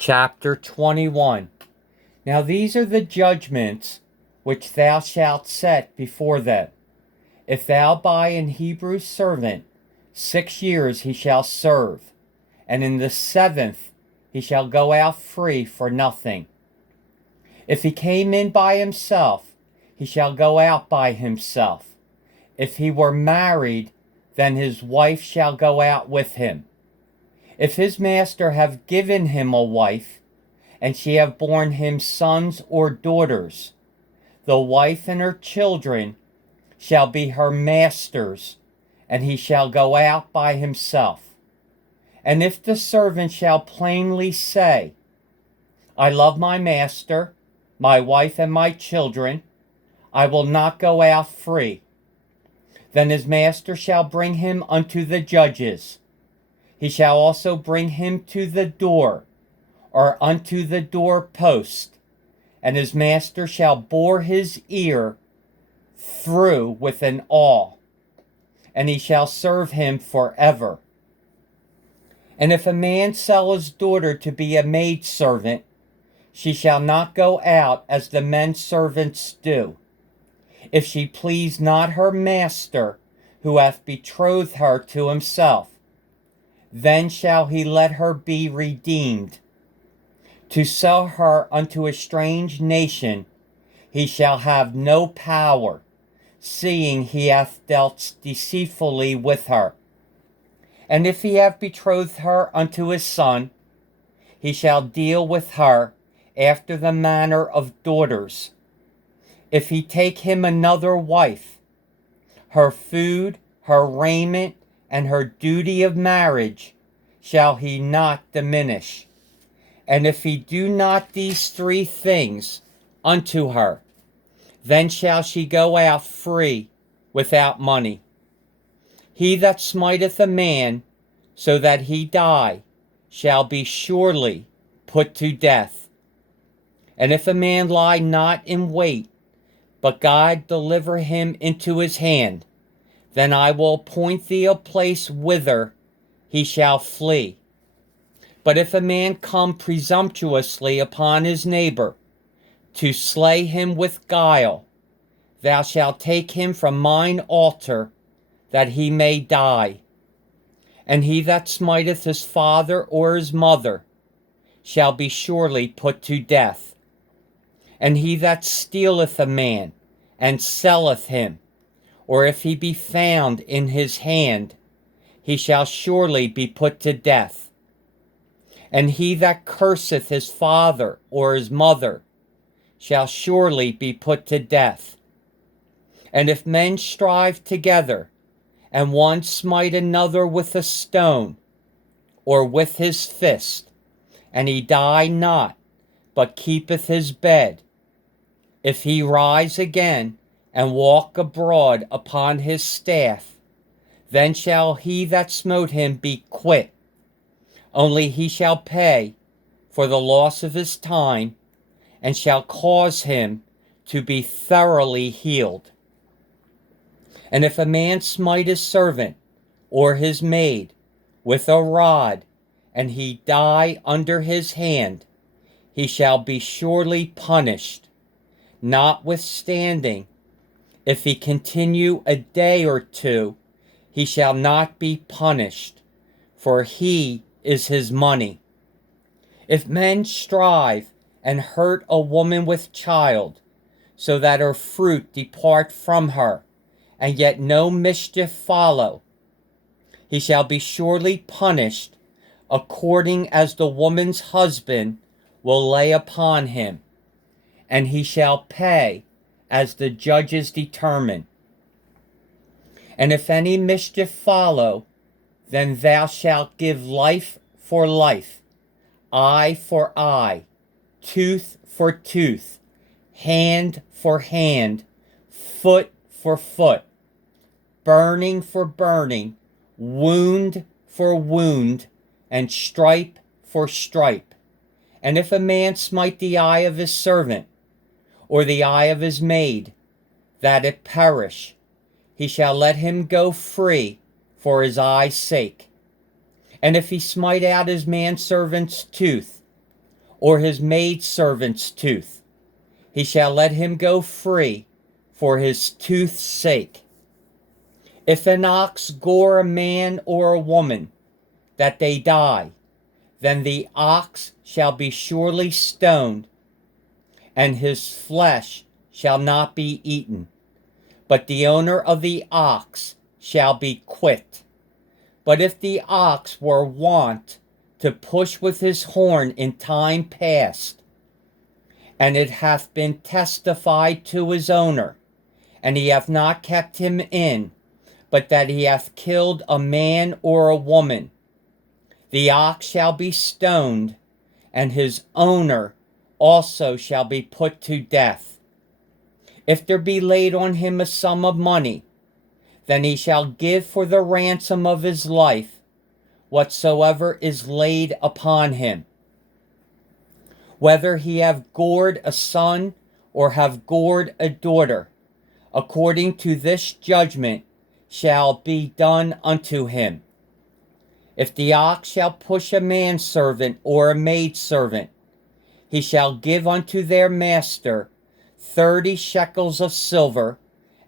Chapter 21. Now these are the judgments which thou shalt set before them. If thou buy an Hebrew servant, 6 years he shall serve, and in the 7th he shall go out free for nothing. If he came in by himself, he shall go out by himself. If he were married, then his wife shall go out with him. If his master have given him a wife, and she have borne him sons or daughters, the wife and her children shall be her master's, and he shall go out by himself. And if the servant shall plainly say, I love my master, my wife, and my children, I will not go out free, then his master shall bring him unto the judges. He shall also bring him to the door, or unto the door post, and his master shall bore his ear through with an awl, and he shall serve him forever. And if a man sell his daughter to be a maidservant, she shall not go out as the men servants do. If she please not her master, who hath betrothed her to himself, then shall he let her be redeemed. To sell her unto a strange nation he shall have no power, seeing he hath dealt deceitfully with her. And if he have betrothed her unto his son, he shall deal with her after the manner of daughters. If he take him another wife, her food, her raiment, and her duty of marriage shall he not diminish. And if he do not these 3 things unto her, then shall she go out free without money. He that smiteth a man so that he die shall be surely put to death. And if a man lie not in wait, but God deliver him into his hand, then I will appoint thee a place whither he shall flee. But if a man come presumptuously upon his neighbor, to slay him with guile, thou shalt take him from mine altar, that he may die. And he that smiteth his father or his mother shall be surely put to death. And he that stealeth a man, and selleth him, or if he be found in his hand, he shall surely be put to death. And he that curseth his father or his mother shall surely be put to death. And if men strive together, and one smite another with a stone, or with his fist, and he die not, but keepeth his bed, if he rise again, and walk abroad upon his staff, then shall he that smote him be quit. Only he shall pay for the loss of his time, and shall cause him to be thoroughly healed. And if a man smite his servant or his maid with a rod, and he die under his hand, he shall be surely punished. Notwithstanding, if he continue a day or 2, he shall not be punished, for he is his money. If men strive and hurt a woman with child, so that her fruit depart from her, and yet no mischief follow, he shall be surely punished according as the woman's husband will lay upon him, and he shall pay as the judges determine. And if any mischief follow, then thou shalt give life for life, eye for eye, tooth for tooth, hand for hand, foot for foot, burning for burning, wound for wound, and stripe for stripe. And if a man smite the eye of his servant, or the eye of his maid, that it perish, he shall let him go free for his eye's sake. And if he smite out his manservant's tooth, or his maidservant's tooth, he shall let him go free for his tooth's sake. If an ox gore a man or a woman, that they die, then the ox shall be surely stoned, and his flesh shall not be eaten, but the owner of the ox shall be quit. But if the ox were wont to push with his horn in time past, and it hath been testified to his owner, and he hath not kept him in, but that he hath killed a man or a woman, the ox shall be stoned, and his owner also shall be put to death. If there be laid on him a sum of money, then he shall give for the ransom of his life whatsoever is laid upon him. Whether he have gored a son or have gored a daughter, according to this judgment shall be done unto him. If the ox shall push a manservant or a maidservant, he shall give unto their master 30 shekels of silver,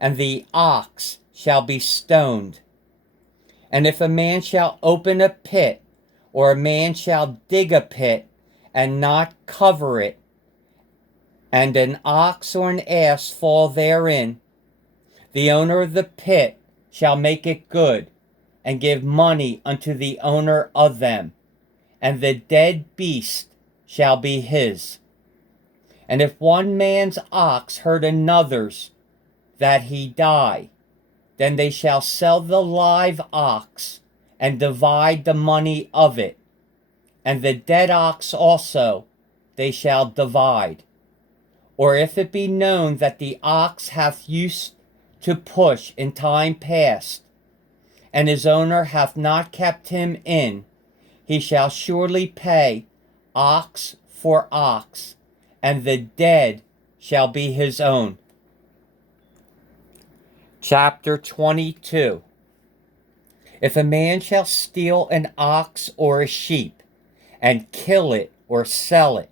and the ox shall be stoned. And if a man shall open a pit, or a man shall dig a pit, and not cover it, and an ox or an ass fall therein, the owner of the pit shall make it good, and give money unto the owner of them, and the dead beast shall be his. And if one man's ox hurt another's, that he die, then they shall sell the live ox, and divide the money of it, and the dead ox also they shall divide. Or if it be known that the ox hath used to push in time past, and his owner hath not kept him in, he shall surely pay ox for ox, and the dead shall be his own. Chapter 22. If a man shall steal an ox or a sheep, and kill it or sell it,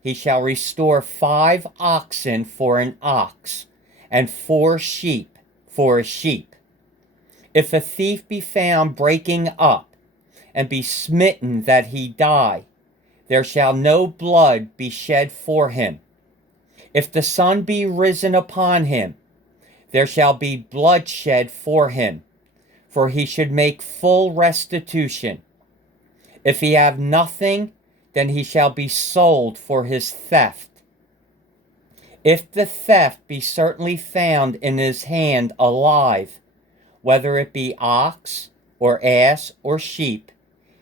he shall restore 5 oxen for an ox, and 4 sheep for a sheep. If a thief be found breaking up, and be smitten that he die, there shall no blood be shed for him. If the sun be risen upon him, there shall be blood shed for him, for he should make full restitution. If he have nothing, then he shall be sold for his theft. If the theft be certainly found in his hand alive, whether it be ox, or ass, or sheep,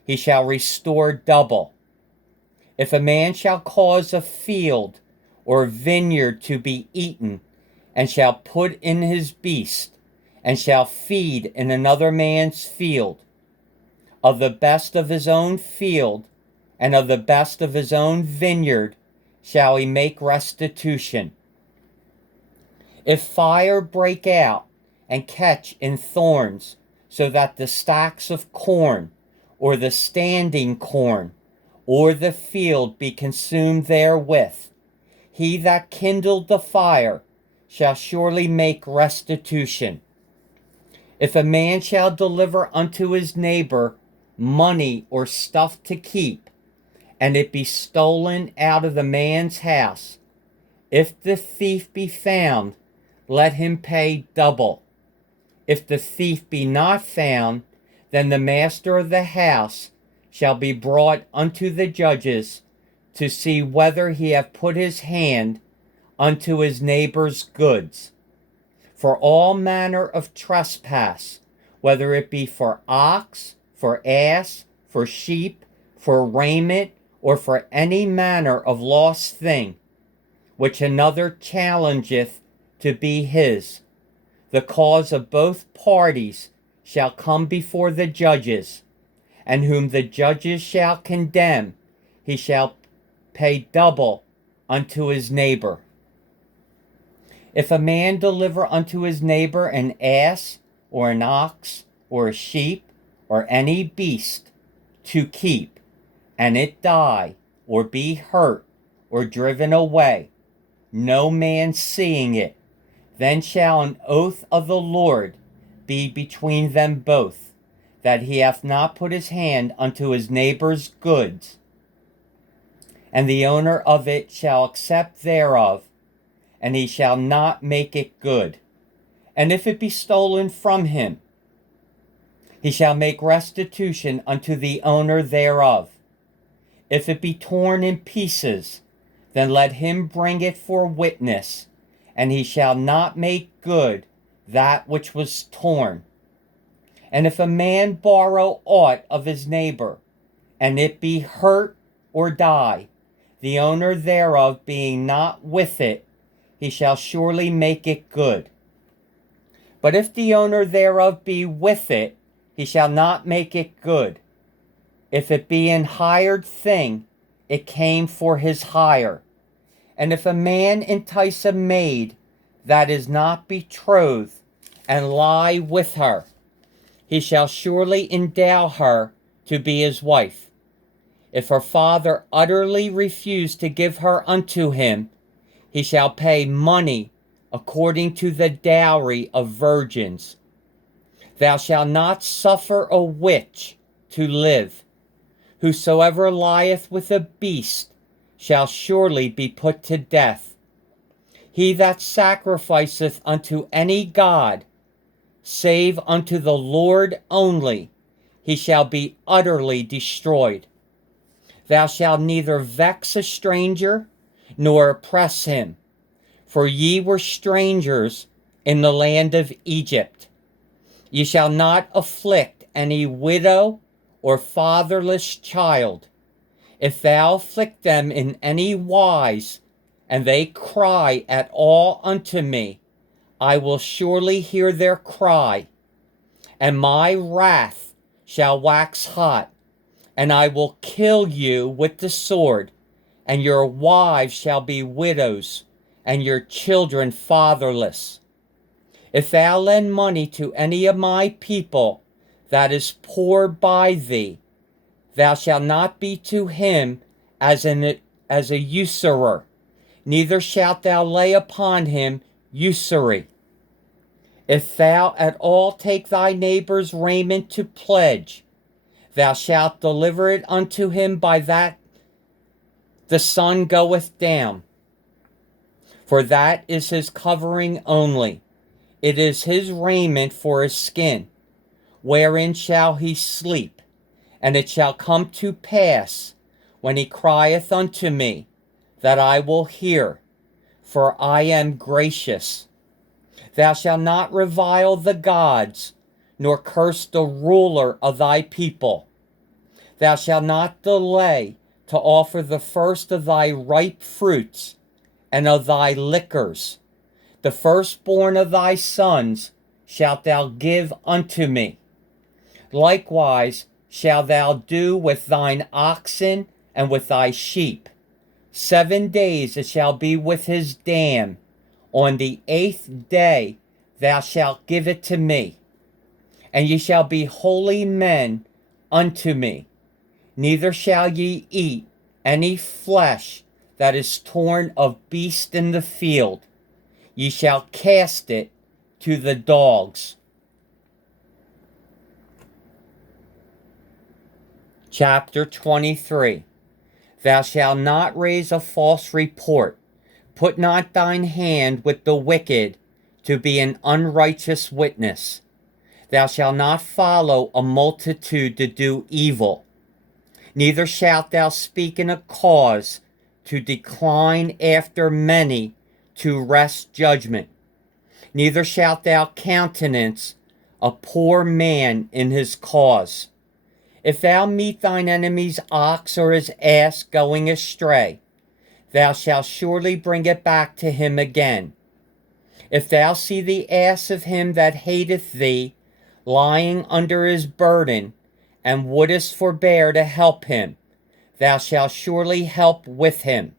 he shall restore double. If a man shall cause a field or vineyard to be eaten, and shall put in his beast, and shall feed in another man's field, of the best of his own field, and of the best of his own vineyard, shall he make restitution. If fire break out, and catch in thorns, so that the stacks of corn, or the standing corn, or the field be consumed therewith, he that kindled the fire shall surely make restitution. If a man shall deliver unto his neighbor money or stuff to keep, and it be stolen out of the man's house, if the thief be found, let him pay double. If the thief be not found, then the master of the house shall be brought unto the judges, to see whether he have put his hand unto his neighbor's goods. For all manner of trespass, whether it be for ox, for ass, for sheep, for raiment, or for any manner of lost thing, which another challengeth to be his, the cause of both parties shall come before the judges, and whom the judges shall condemn, he shall pay double unto his neighbor. If a man deliver unto his neighbor an ass, or an ox, or a sheep, or any beast to keep, and it die, or be hurt, or driven away, no man seeing it, then shall an oath of the Lord be between them both, that he hath not put his hand unto his neighbor's goods. And the owner of it shall accept thereof, and he shall not make it good. And if it be stolen from him, he shall make restitution unto the owner thereof. If it be torn in pieces, then let him bring it for witness, and he shall not make good that which was torn. And if a man borrow aught of his neighbor, and it be hurt or die, the owner thereof being not with it, he shall surely make it good. But if the owner thereof be with it, he shall not make it good. If it be an hired thing, it came for his hire. And if a man entice a maid that is not betrothed, and lie with her, he shall surely endow her to be his wife. If her father utterly refuse to give her unto him, he shall pay money according to the dowry of virgins. Thou shalt not suffer a witch to live. Whosoever lieth with a beast shall surely be put to death. He that sacrificeth unto any god, save unto the Lord only, he shall be utterly destroyed. Thou shalt neither vex a stranger, nor oppress him, for ye were strangers in the land of Egypt. Ye shall not afflict any widow or fatherless child. If thou afflict them in any wise, and they cry at all unto me, I will surely hear their cry, and my wrath shall wax hot, and I will kill you with the sword, and your wives shall be widows, and your children fatherless. If thou lend money to any of my people that is poor by thee, thou shalt not be to him as a usurer, neither shalt thou lay upon him usury. If thou at all take thy neighbor's raiment to pledge, thou shalt deliver it unto him by that the sun goeth down. For that is his covering only. It is his raiment for his skin. Wherein shall he sleep? And it shall come to pass, when he crieth unto me, that I will hear, for I am gracious. Thou shalt not revile the gods, nor curse the ruler of thy people. Thou shalt not delay to offer the first of thy ripe fruits, and of thy liquors. The firstborn of thy sons shalt thou give unto me. Likewise shalt thou do with thine oxen and with thy sheep. 7 days it shall be with his dam. On the 8th day thou shalt give it to me. And ye shall be holy men unto me. Neither shall ye eat any flesh that is torn of beast in the field. Ye shall cast it to the dogs. Chapter 23. Thou shalt not raise a false report. Put not thine hand with the wicked to be an unrighteous witness. Thou shalt not follow a multitude to do evil. Neither shalt thou speak in a cause to decline after many to wrest judgment. Neither shalt thou countenance a poor man in his cause. If thou meet thine enemy's ox or his ass going astray, thou shalt surely bring it back to him again. If thou see the ass of him that hateth thee lying under his burden, and wouldest forbear to help him, thou shalt surely help with him.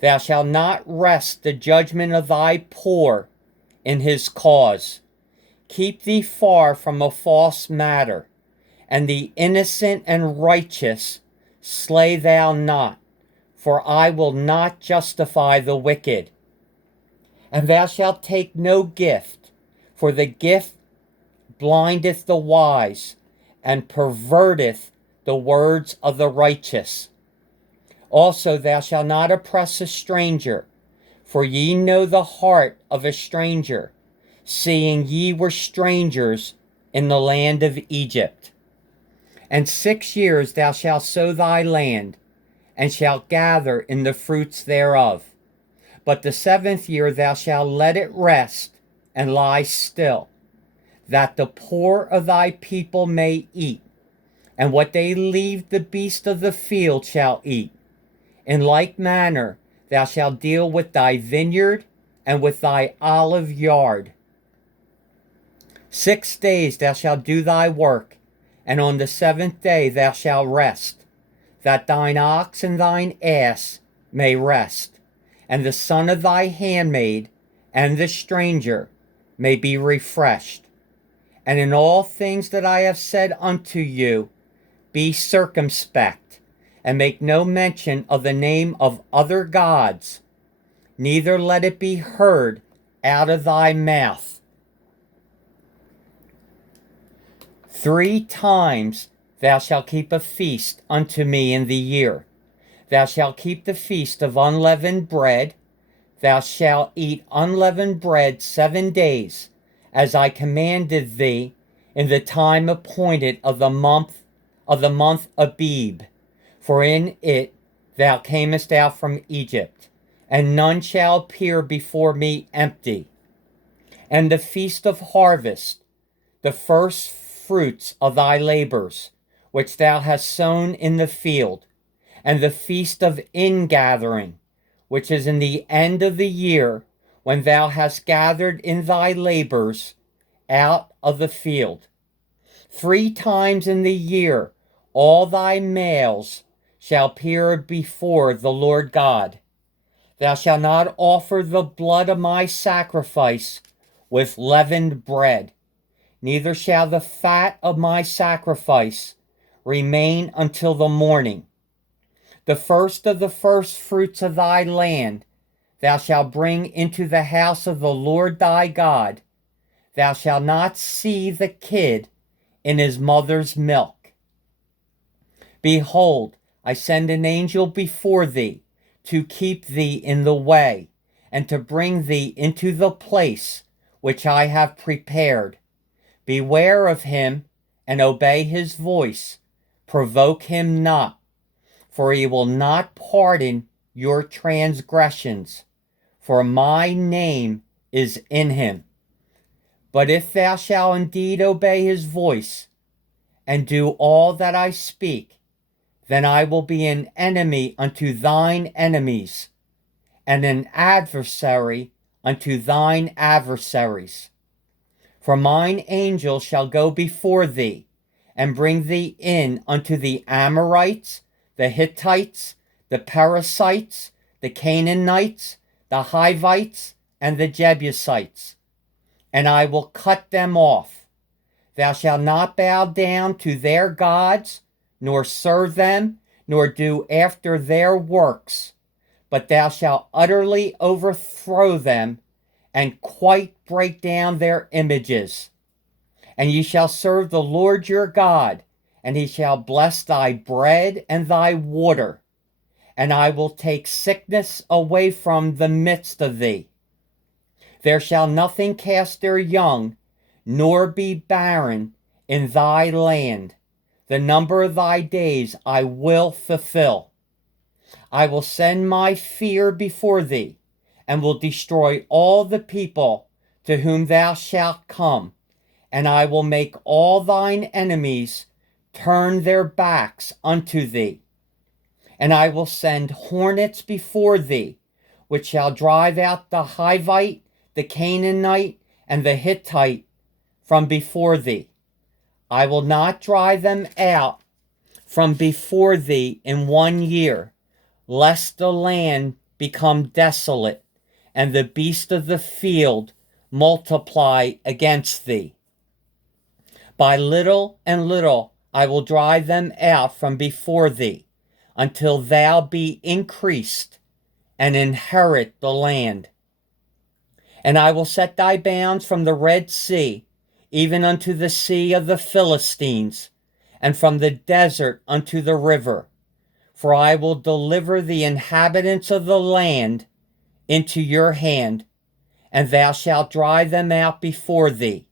Thou shalt not wrest the judgment of thy poor in his cause. Keep thee far from a false matter, and the innocent and righteous slay thou not. for I will not justify the wicked. And thou shalt take no gift, for the gift blindeth the wise, and perverteth the words of the righteous. Also thou shalt not oppress a stranger, for ye know the heart of a stranger, seeing ye were strangers in the land of Egypt. And 6 years thou shalt sow thy land, and shalt gather in the fruits thereof. But the 7th year thou shalt let it rest and lie still, that the poor of thy people may eat, and what they leave the beast of the field shall eat. In like manner thou shalt deal with thy vineyard and with thy olive yard. 6 days thou shalt do thy work, and on the 7th day thou shalt rest, that thine ox and thine ass may rest, and the son of thy handmaid and the stranger may be refreshed. And in all things that I have said unto you, be circumspect, and make no mention of the name of other gods, neither let it be heard out of thy mouth. 3 times thou shalt keep a feast unto me in the year. Thou shalt keep the feast of unleavened bread. Thou shalt eat unleavened bread 7 days, as I commanded thee, in the time appointed of the month Abib. For in it thou camest out from Egypt, and none shall appear before me empty. And the feast of harvest, the first fruits of thy labors, which thou hast sown in the field, and the feast of ingathering, which is in the end of the year, when thou hast gathered in thy labors out of the field. 3 times in the year all thy males shall appear before the Lord God. Thou shalt not offer the blood of my sacrifice with leavened bread, neither shall the fat of my sacrifice remain until the morning. The first of the first fruits of thy land thou shalt bring into the house of the Lord thy God. Thou shalt not see the kid in his mother's milk. Behold, I send an angel before thee, to keep thee in the way, and to bring thee into the place which I have prepared. Beware of him, and obey his voice. Provoke him not, for he will not pardon your transgressions, for my name is in him. But if thou shalt indeed obey his voice, and do all that I speak, then I will be an enemy unto thine enemies, and an adversary unto thine adversaries. For mine angel shall go before thee, and bring thee in unto the Amorites, the Hittites, the Perizzites, the Canaanites, the Hivites, and the Jebusites, and I will cut them off. Thou shalt not bow down to their gods, nor serve them, nor do after their works, but thou shalt utterly overthrow them, and quite break down their images. And ye shall serve the Lord your God, and he shall bless thy bread and thy water. And I will take sickness away from the midst of thee. There shall nothing cast their young, nor be barren in thy land. The number of thy days I will fulfill. I will send my fear before thee, and will destroy all the people to whom thou shalt come, and I will make all thine enemies turn their backs unto thee. And I will send hornets before thee, which shall drive out the Hivite, the Canaanite, and the Hittite from before thee. I will not drive them out from before thee in 1 year, lest the land become desolate, and the beasts of the field multiply against thee. By little and little I will drive them out from before thee, until thou be increased, and inherit the land. And I will set thy bounds from the Red Sea, even unto the sea of the Philistines, and from the desert unto the river. For I will deliver the inhabitants of the land into your hand, and thou shalt drive them out before thee.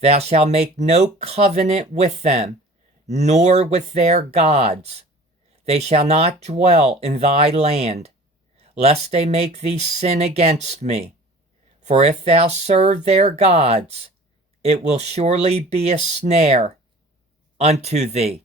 Thou shalt make no covenant with them, nor with their gods. They shall not dwell in thy land, lest they make thee sin against me. For if thou serve their gods, it will surely be a snare unto thee.